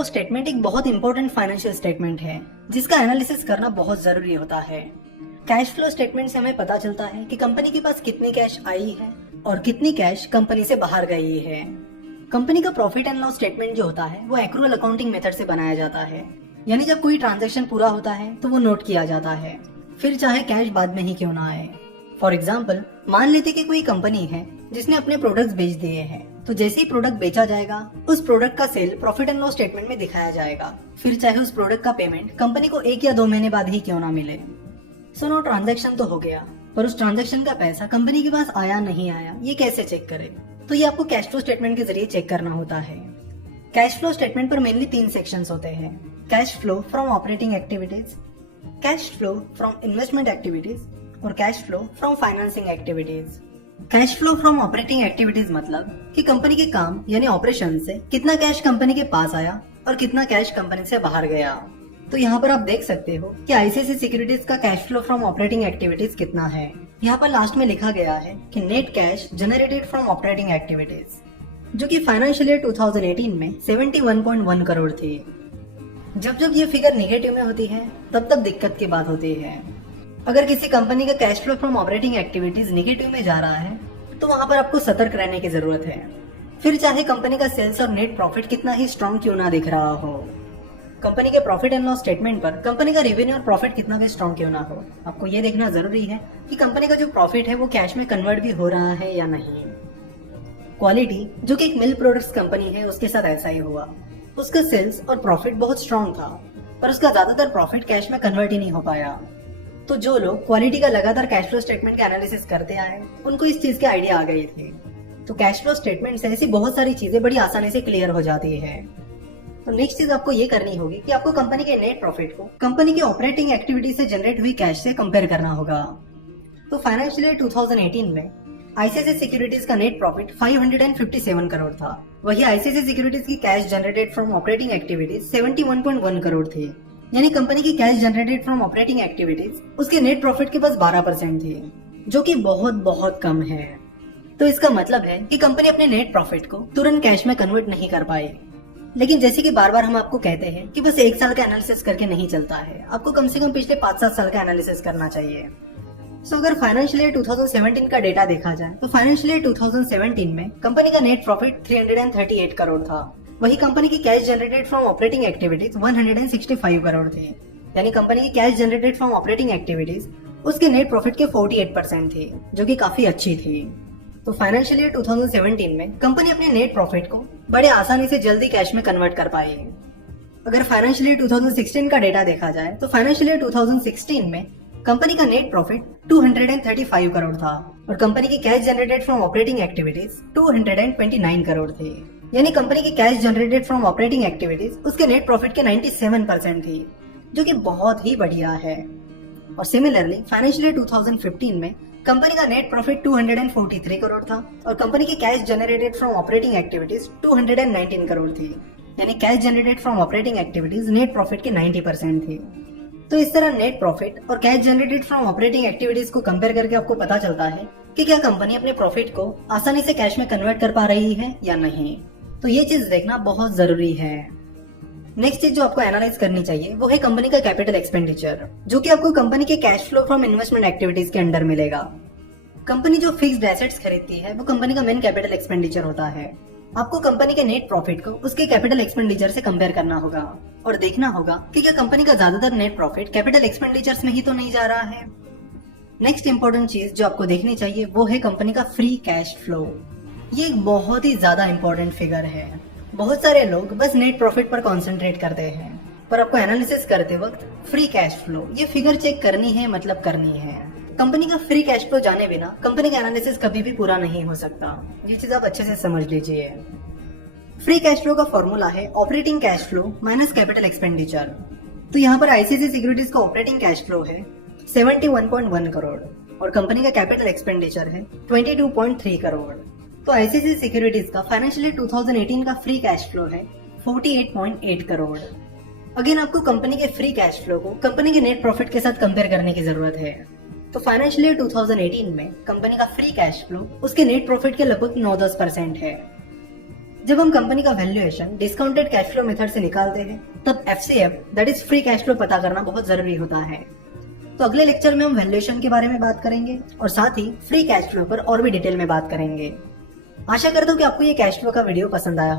तो स्टेटमेंट एक बहुत इंपॉर्टेंट फाइनेंशियल स्टेटमेंट है जिसका एनालिसिस करना बहुत जरूरी होता है। कैश फ्लो स्टेटमेंट से हमें पता चलता है कि कंपनी के पास कितनी कैश आई है और कितनी कैश कंपनी से बाहर गई है। कंपनी का प्रॉफिट एंड लॉस स्टेटमेंट जो होता है वो एक्रूअल अकाउंटिंग मेथड से बनाया जाता है, यानी जब कोई ट्रांजैक्शन पूरा होता है तो वो नोट किया जाता है, फिर चाहे कैश बाद में ही क्यों ना आए। फॉर एग्जाम्पल, मान लेते कि कोई कंपनी है जिसने अपने प्रोडक्ट्स बेच दिए हैं, तो जैसे ही प्रोडक्ट बेचा जाएगा उस प्रोडक्ट का sale profit and loss statement में दिखाया जाएगा, फिर चाहे उस प्रोडक्ट का पेमेंट कंपनी को 1 या 2 महीने बाद ही क्यों ना मिले। सुनो, ट्रांजैक्शन तो हो गया, पर उस ट्रांजैक्शन का पैसा कंपनी के पास आया नहीं आया ये कैसे चेक करें? तो ये आपको कैश फ्लो स्टेटमेंट के जरिए चेक करना होता है। कैश फ्लो स्टेटमेंट पर मेनली 3 सेक्शंस होते हैं: cash flow from operating activities, cash flow from investment activities और cash flow from financing activities. Cash flow from operating activities मतलब कि कंपनी के काम यानी ऑपरेशन से कितना कैश कंपनी के पास आया और कितना कैश कंपनी से बाहर गया। तो यहाँ पर आप देख सकते हो कि आईसीआईसीआई सिक्योरिटीज का cash flow from operating activities कितना है। यहाँ पर लास्ट में लिखा गया है कि net cash generated from operating activities, जो कि फाइनेंशियल ईयर 2018 में 71.1 करोड़ थी। जब जब ये फिगर निगेटिव में होती है तब तब दिक्कत की बात होती है। अगर किसी कंपनी का cash flow from operating activities negative में जा रहा है तो वहां पर आपको सतर्क रहने की जरूरत है, फिर चाहे कंपनी का सेल्स और नेट प्रॉफिट कितना ही स्ट्रॉन्ग क्यों ना दिख रहा हो। कंपनी के प्रॉफिट एंड लॉस स्टेटमेंट पर कंपनी का रेवेन्यू और प्रॉफिट कितना भी स्ट्रॉन्ग क्यों ना हो, आपको ये देखना जरूरी है कि कंपनी का जो प्रॉफिट है वो कैश में कन्वर्ट भी हो रहा है या नहीं। क्वालिटी, जो कि एक मिल प्रोडक्ट्स कंपनी है, उसके साथ ऐसा ही हुआ। उसका सेल्स और प्रॉफिट बहुत स्ट्रॉन्ग था, पर उसका ज्यादातर प्रॉफिट कैश में कन्वर्ट ही नहीं हो पाया। तो जो लोग क्वालिटी का लगातार कैश फ्लो स्टेटमेंट का एनालिसिस करते आए उनको इस चीज के आइडिया आ गए थे। तो कैश फ्लो स्टेटमेंट से ऐसी बहुत सारी चीजें बड़ी आसानी से क्लियर हो जाती है। तो नेक्स्ट चीज आपको ये करनी होगी कि आपको कंपनी के नेट प्रॉफिट को कंपनी की ऑपरेटिंग एक्टिविटी से जनरेट हुई कैश से कंपेयर करना होगा। तो फाइनेंशियल ईयर 2018 में आईसीआईसीआई सिक्योरिटीज का नेट प्रॉफिट 557 करोड़ था, वही आईसीआईसीआई सिक्योरिटीज की cash generated from operating activities 71.1 crore थी। यानी कंपनी की cash generated from operating activities उसके नेट प्रॉफिट के पास 12% थी, जो कि बहुत बहुत कम है। तो इसका मतलब है कि कंपनी अपने नेट प्रॉफिट को तुरंत कैश में कन्वर्ट नहीं कर पाई। लेकिन जैसे कि बार बार हम आपको कहते हैं कि बस 1 साल का एनालिसिस करके नहीं चलता है, आपको कम से कम पिछले 5-7 साल का एनालिसिस करना चाहिए। सो अगर फाइनेंशियल ईयर 2017 का डेटा देखा जाए तो फाइनेंशियल ईयर 2017 में कंपनी का नेट प्रॉफिट 338 करोड़ था, वही कंपनी की cash generated from operating activities 165 crore थे। यानी कंपनी की cash generated from operating activities उसके नेट प्रॉफिट के 48% थी, जो कि काफी अच्छी थी। तो फाइनेंशियल ईयर 2017 में कंपनी अपने नेट प्रॉफिट को बड़े आसानी से जल्दी कैश में कन्वर्ट कर पाई। अगर फाइनेंशियल ईयर 2016 का डेटा देखा जाए तो फाइनेंशियल ईयर 2016 में कंपनी का नेट प्रॉफिट 235 करोड़ था और कंपनी की cash generated from operating activities 229 crore थे। यानी कंपनी की cash generated from operating activities उसके नेट प्रॉफिट के 97% थी, जो कि बहुत ही बढ़िया है। और सिमिलरली फाइनेंशियल ईयर 2015 में कंपनी का नेट प्रॉफिट 243 करोड़ था और कंपनी की cash generated from operating activities 219 crore थी। यानी cash generated from operating activities net profit के 90% थी। तो इस तरह नेट प्रॉफिट और cash generated from operating activities को कंपेयर करके आपको पता चलता है कि क्या कंपनी अपने प्रॉफिट को आसानी से कैश में कन्वर्ट कर पा रही है या नहीं। तो ये चीज देखना बहुत जरूरी है। नेक्स्ट चीज जो आपको एनालाइज करनी चाहिए वो है कंपनी का कैपिटल एक्सपेंडिचर, जो कि आपको कंपनी के cash flow from investment activities के अंडर मिलेगा। कंपनी जो फिक्स्ड एसेट्स खरीदती है वो कंपनी का मेन कैपिटल एक्सपेंडिचर होता है। आपको कंपनी के नेट प्रॉफिट को उसके कैपिटल एक्सपेंडिचर से कंपेयर करना होगा और देखना होगा कि क्या कंपनी का ज्यादातर नेट प्रॉफिट कैपिटल एक्सपेंडिचर्स में ही तो नहीं जा रहा है। नेक्स्ट इंपॉर्टेंट चीज जो आपको देखनी चाहिए वो है कंपनी का फ्री कैश फ्लो। ये एक बहुत ही ज्यादा इंपॉर्टेंट फिगर है। बहुत सारे लोग बस नेट प्रॉफिट पर कॉन्सेंट्रेट करते हैं, पर आपको एनालिसिस करते वक्त फ्री कैश फ्लो ये फिगर चेक करनी है, मतलब करनी है। कंपनी का फ्री कैश फ्लो जाने बिना कंपनी का एनालिसिस कभी भी पूरा नहीं हो सकता। ये चीज आप अच्छे से समझ लीजिए। फ्री कैश फ्लो का फॉर्मूला है operating cash flow minus capital expenditure. तो यहाँ पर आईसीआईसीआई सिक्योरिटीज का ऑपरेटिंग कैश फ्लो है 71.1 करोड़ और कंपनी का कैपिटल एक्सपेंडिचर है 22.3 करोड़। तो आईसीआईसीआई सिक्योरिटीज का फाइनेंशियल ईयर 2018 का फ्री कैश फ्लो है 48.8 करोड़। अगेन आपको कंपनी के फ्री कैश फ्लो को कंपनी के नेट प्रॉफिट के साथ कंपेयर करने की जरूरत है। तो फाइनेंशियल ईयर 2018 में कंपनी का फ्री कैश फ्लो उसके नेट प्रॉफिट के लगभग 9-10% है, जब हम कंपनी का valuation discounted cash flow method से निकालते हैं तब FCF that is free cash flow पता करना बहुत जरूरी होता है। तो अगले लेक्चर में हम वैल्यूएशन के बारे में बात करेंगे और साथ ही फ्री कैश फ्लो पर और भी डिटेल में बात करेंगे। आशा करता हूँ कि आपको ये कैश फ्लो का वीडियो पसंद आया हो।